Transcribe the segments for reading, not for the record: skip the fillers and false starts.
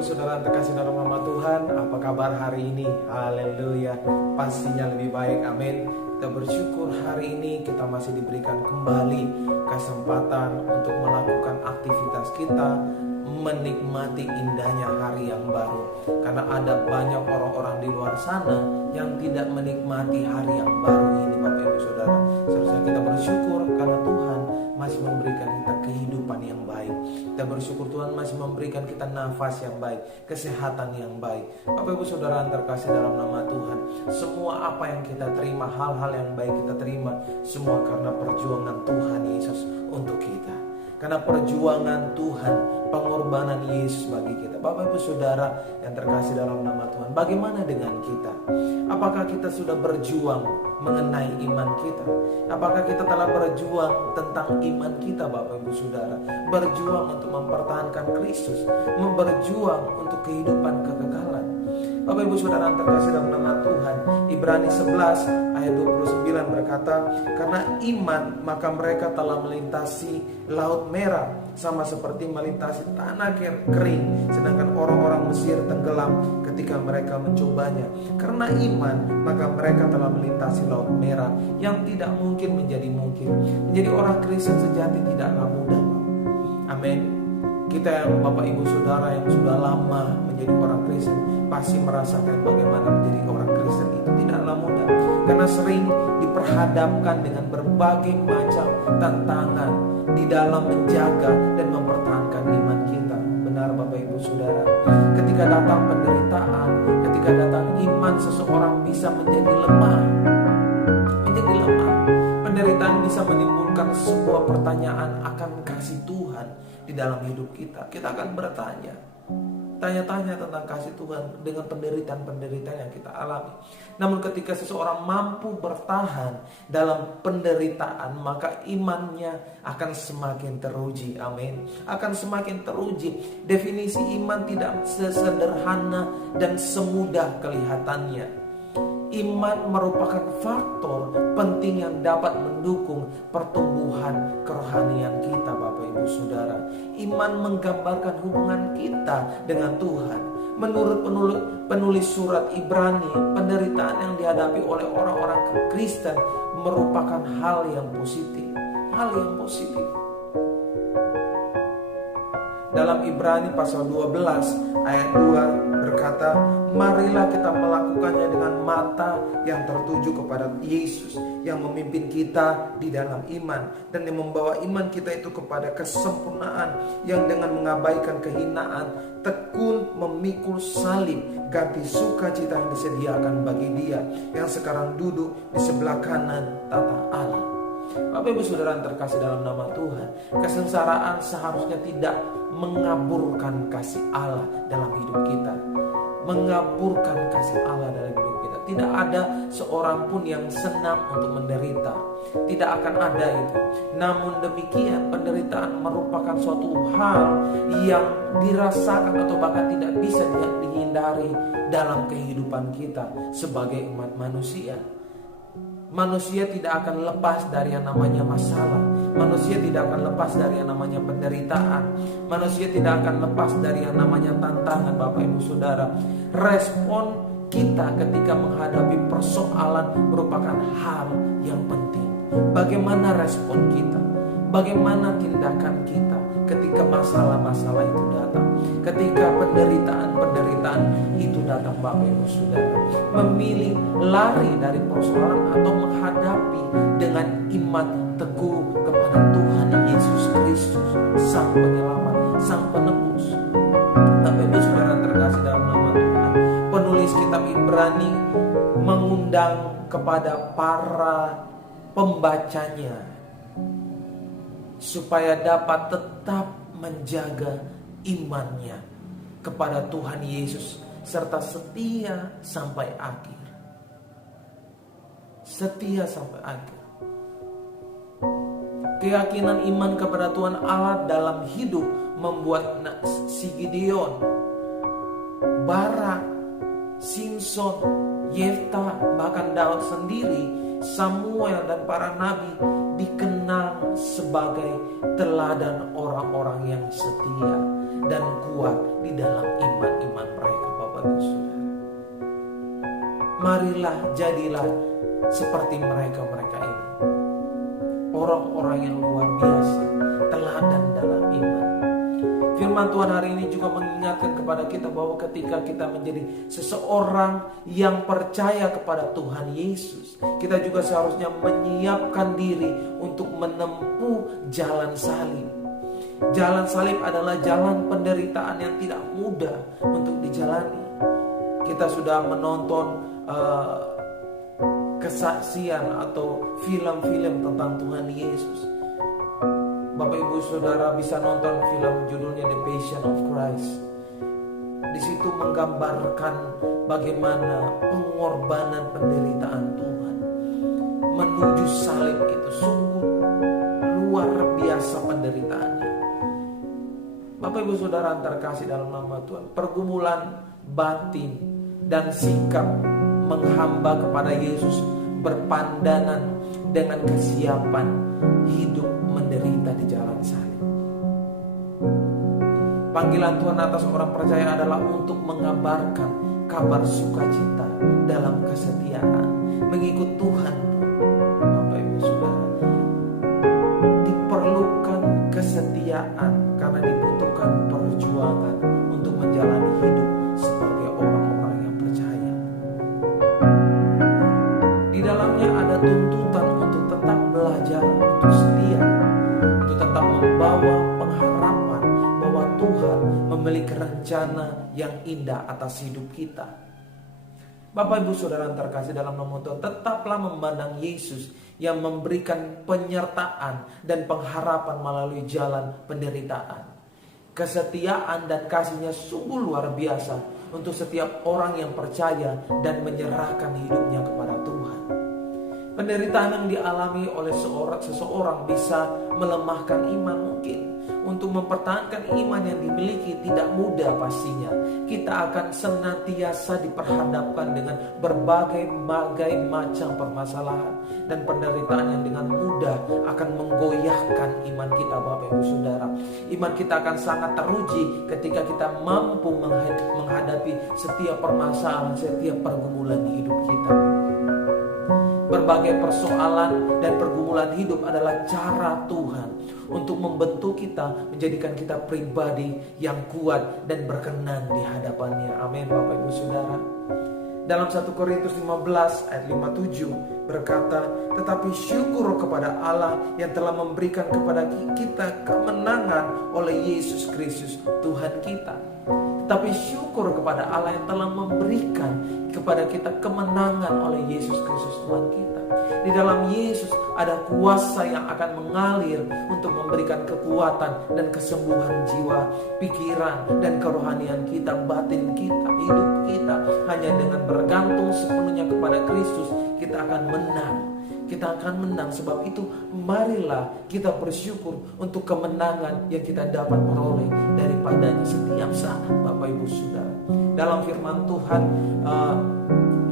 Ibu Saudara terkasih dalam nama Tuhan, apa kabar hari ini? Haleluya, pastinya lebih baik, amin. Kita bersyukur hari ini kita masih diberikan kembali kesempatan untuk melakukan aktivitas kita, menikmati indahnya hari yang baru. Karena ada banyak orang-orang di luar sana yang tidak menikmati hari yang baru ini, Bapak Ibu Saudara. Seharusnya kita bersyukur karena Tuhan masih memberikan kita kehidupan yang baik. Kita bersyukur Tuhan masih memberikan kita nafas yang baik, kesehatan yang baik. Bapak Ibu Saudara yang terkasih dalam nama Tuhan, semua apa yang kita terima, hal-hal yang baik kita terima, semua karena perjuangan Tuhan Yesus untuk kita. Karena perjuangan Tuhan, pengorbanan Yesus bagi kita. Bapak Ibu Saudara yang terkasih dalam nama Tuhan, bagaimana dengan kita? Apakah kita sudah berjuang mengenai iman kita? Apakah kita telah berjuang tentang iman kita, Bapak Ibu Saudara? Berjuang untuk mempertahankan Kristus, berjuang untuk kehidupan kekekalan. Bapak Ibu Saudara yang terkasih dalam nama Tuhan, Ibrani 11 ayat 29 berkata, karena iman maka mereka telah melintasi laut merah sama seperti melintasi tanah kering, sedangkan orang-orang Mesir tenggelam ketika mereka mencobanya. Karena iman maka mereka telah melintasi laut merah yang tidak mungkin menjadi mungkin. Menjadi orang Kristen sejati tidaklah mudah, amin. Kita yang Bapak Ibu Saudara yang sudah lama menjadi orang Kristen pasti merasakan bagaimana menjadi orang Kristen itu tidaklah mudah, karena sering diperhadapkan dengan berbagai macam tantangan di dalam menjaga dan mempertahankan iman kita. Benar Bapak Ibu Saudara, ketika datang penderitaan, ketika datang iman seseorang bisa menjadi lemah. Penderitaan bisa menimbulkan sebuah pertanyaan akan kasih Tuhan di dalam hidup kita. Kita akan bertanya, tanya-tanya tentang kasih Tuhan dengan penderitaan-penderitaan yang kita alami. Namun ketika seseorang mampu bertahan dalam penderitaan, maka imannya akan semakin teruji. Amin. Akan semakin teruji. Definisi iman tidak sesederhana dan semudah kelihatannya. Iman merupakan faktor penting yang dapat mendukung pertumbuhan kerohanian kita, Bapak Ibu Saudara. Iman menggambarkan hubungan kita dengan Tuhan. Menurut penulis surat Ibrani, penderitaan yang dihadapi oleh orang-orang Kristen merupakan hal yang positif. Hal yang positif. Dalam Ibrani pasal 12 ayat 2 berkata, marilah kita melakukannya dengan mata yang tertuju kepada Yesus yang memimpin kita di dalam iman dan yang membawa iman kita itu kepada kesempurnaan, yang dengan mengabaikan kehinaan tekun memikul salib, ganti sukacita yang disediakan bagi Dia yang sekarang duduk di sebelah kanan tata Allah. Bapak Ibu Saudara yang terkasih dalam nama Tuhan, kesengsaraan seharusnya tidak mengaburkan kasih Allah dalam hidup kita. Mengaburkan kasih Allah dalam hidup kita. Tidak ada seorang pun yang senang untuk menderita. Tidak akan ada itu. Namun demikian, penderitaan merupakan suatu hal yang dirasakan atau bahkan tidak bisa dihindari dalam kehidupan kita sebagai umat manusia. Manusia tidak akan lepas dari yang namanya masalah. Manusia tidak akan lepas dari yang namanya penderitaan. Manusia tidak akan lepas dari yang namanya tantangan, Bapak Ibu Saudara. Respon kita ketika menghadapi persoalan merupakan hal yang penting. Bagaimana respon kita? Bagaimana tindakan kita ketika masalah-masalah itu datang? Ketika penderitaan itu datang, Bapak Ibu Saudara, memilih lari dari persoalan atau menghadapi dengan iman teguh kepada Tuhan Yesus Kristus, Sang Penyelamat, Sang Penebus. Bapak Ibu Saudara terkasih dalam nama Tuhan, penulis kitab Ibrani mengundang kepada para pembacanya supaya dapat tetap menjaga imannya kepada Tuhan Yesus serta setia sampai akhir. Setia sampai akhir. Keyakinan iman kepada Tuhan Allah dalam hidup membuat si Gideon, Barak, Simson, Yefta, bahkan Daud sendiri, Samuel dan para nabi dikenal sebagai teladan orang-orang yang setia. dan kuat di dalam iman mereka, Bapak Ibu Saudara. Marilah jadilah seperti mereka ini, orang-orang yang luar biasa, teladan dalam iman. Firman Tuhan hari ini juga mengingatkan kepada kita bahwa ketika kita menjadi seseorang yang percaya kepada Tuhan Yesus, kita juga seharusnya menyiapkan diri untuk menempuh jalan salib. Jalan salib adalah jalan penderitaan yang tidak mudah untuk dijalani. Kita sudah menonton kesaksian atau film-film tentang Tuhan Yesus. Bapak Ibu Saudara bisa nonton film judulnya The Passion of Christ. Di situ menggambarkan bagaimana pengorbanan penderitaan Tuhan menuju salib itu sungguh luar biasa penderitaannya. Bapak Ibu Saudara terkasih dalam nama Tuhan, pergumulan batin dan sikap menghamba kepada Yesus berpandangan dengan kesiapan hidup menderita di jalan salib. Panggilan Tuhan atas orang percaya adalah untuk mengabarkan kabar sukacita dalam kesetiaan, mengikut Tuhan. Bapak Ibu Saudara, diperlukan kesetiaan karena dibutuhkan perjuangan untuk menjalani hidup sebagai orang-orang yang percaya. Di dalamnya ada tuntutan untuk tetap belajar, untuk setia, untuk tetap membawa pengharapan bahwa Tuhan memiliki rencana yang indah atas hidup kita. Bapak Ibu Saudara terkasih dalam nama Tuhan, tetaplah memandang Yesus yang memberikan penyertaan dan pengharapan melalui jalan penderitaan. Kesetiaan dan kasihnya sungguh luar biasa untuk setiap orang yang percaya dan menyerahkan hidupnya kepada Tuhan. Penderitaan yang dialami oleh seseorang bisa melemahkan iman mungkin. Untuk mempertahankan iman yang dimiliki tidak mudah pastinya. Kita akan senantiasa diperhadapkan dengan berbagai macam permasalahan dan penderitaan yang dengan mudah akan menggoyahkan iman kita, Bapak Ibu Saudara. Iman kita akan sangat teruji ketika kita mampu menghadapi setiap permasalahan, setiap pergumulan hidup kita. Berbagai persoalan dan pergumulan hidup adalah cara Tuhan untuk membentuk kita, menjadikan kita pribadi yang kuat dan berkenan di hadapannya. Amin, Bapak Ibu Saudara. Dalam 1 Korintus 15 ayat 57 berkata, tetapi syukur kepada Allah yang telah memberikan kepada kita kemenangan oleh Yesus Kristus Tuhan kita. Tapi syukur kepada Allah yang telah memberikan kepada kita kemenangan oleh Yesus Kristus Tuhan kita. Di dalam Yesus ada kuasa yang akan mengalir untuk memberikan kekuatan dan kesembuhan jiwa, pikiran dan kerohanian kita, batin kita, hidup kita. Hanya dengan bergantung sepenuhnya kepada Kristus kita akan menang. Kita akan menang. Sebab itu marilah kita bersyukur untuk kemenangan yang kita dapat peroleh daripadanya setiap saat, Bapak Ibu Saudara. Dalam firman Tuhan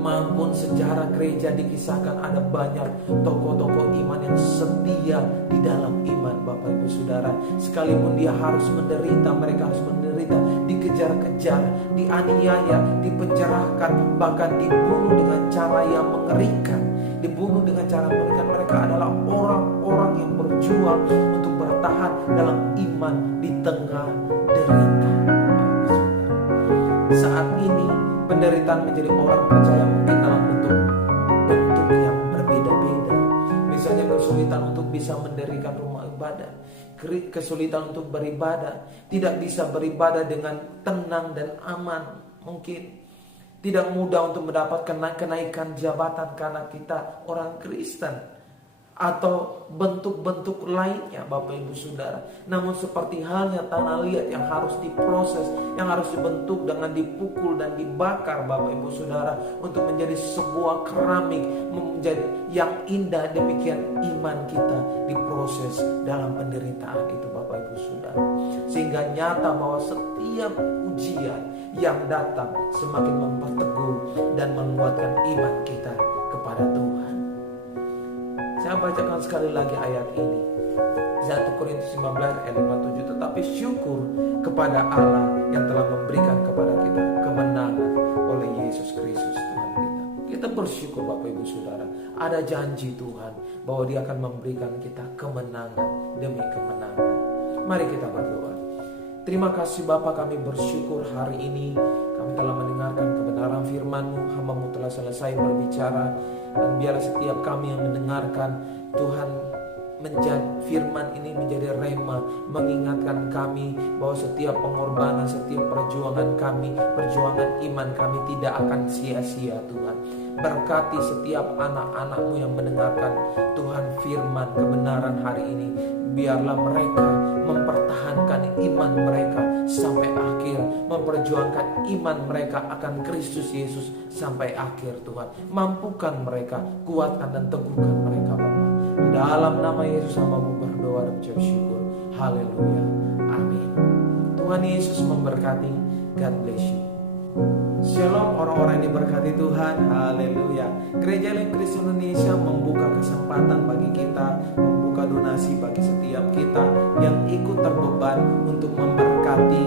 maupun sejarah gereja dikisahkan ada banyak tokoh-tokoh iman yang setia di dalam iman, Bapak Ibu Saudara. Sekalipun dia harus menderita, mereka harus menderita, dikejar-kejar, dianiaya, dipenjarakan, bahkan dibunuh dengan cara yang mengerikan. Dibunuh dengan cara mengerikan. Mereka adalah orang-orang yang berjuang untuk bertahan dalam iman di tengah derita. Saat ini penderitaan menjadi orang percaya mungkin dalam bentuk yang berbeda-beda. Misalnya kesulitan untuk bisa mendirikan rumah ibadah, kesulitan untuk beribadah, tidak bisa beribadah dengan tenang dan aman. Mungkin tidak mudah untuk mendapatkan kenaikan jabatan karena kita orang Kristen, atau bentuk-bentuk lainnya, Bapak Ibu Saudara. Namun seperti halnya tanah liat yang harus diproses, yang harus dibentuk dengan dipukul dan dibakar, Bapak Ibu Saudara, untuk menjadi sebuah keramik, menjadi yang indah. Demikian iman kita diproses dalam penderitaan itu, Bapak Ibu Saudara, sehingga nyata bahwa setiap ujian yang datang semakin memperteguh dan menguatkan iman kita kepada Tuhan. Saya bacakan sekali lagi ayat ini. 1 Korintus 15 ayat 57. Tetapi syukur kepada Allah yang telah memberikan kepada kita kemenangan oleh Yesus Kristus Tuhan kita. Kita bersyukur Bapak Ibu Saudara. Ada janji Tuhan bahwa Dia akan memberikan kita kemenangan demi kemenangan. Mari kita berdoa. Terima kasih Bapa, kami bersyukur hari ini kami telah mendengarkan kebenaran firman-Mu. Hamba-Mu telah selesai berbicara, dan biarlah setiap kami yang mendengarkan Tuhan, menjadi firman ini menjadi rema, mengingatkan kami bahwa setiap pengorbanan, setiap perjuangan kami, perjuangan iman kami tidak akan sia-sia Tuhan. Berkati setiap anak-anak-Mu yang mendengarkan Tuhan firman kebenaran hari ini. Biarlah mereka mempertahankan iman mereka sampai akhir, memperjuangkan iman mereka akan Kristus Yesus sampai akhir Tuhan. Mampukan mereka, kuatkan dan teguhkan mereka Bapa. Dalam nama Yesus hamba-Mu berdoa dan mengucap syukur. Haleluya. Amin. Tuhan Yesus memberkati. God bless you. Shalom orang-orang yang diberkati Tuhan. Haleluya. Gereja Elim Kristen Indonesia membuka kesempatan bagi kita, membuka donasi bagi setiap kita yang ikut terbeban untuk memberkati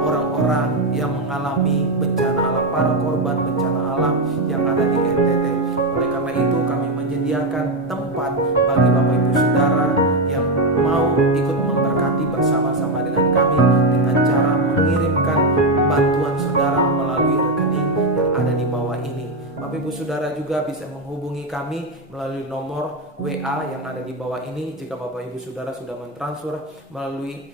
orang-orang yang mengalami bencana alam, para korban bencana alam yang ada di NTT. Oleh karena itu kami menyediakan tempat bagi Bapak Ibu Saudara yang mau ikut memberkati bersama-sama dengan kami dengan cara mengirimkan bantuan saudara melalui rekening yang ada di bawah ini. Bapak Ibu Saudara juga bisa menghubungi kami melalui nomor WA yang ada di bawah ini jika Bapak Ibu Saudara sudah mentransfer melalui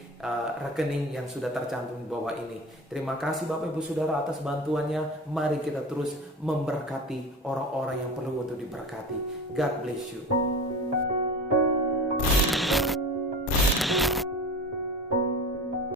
rekening yang sudah tercantum di bawah ini. Terima kasih Bapak Ibu Saudara atas bantuannya. Mari kita terus memberkati orang-orang yang perlu untuk diberkati. God bless you.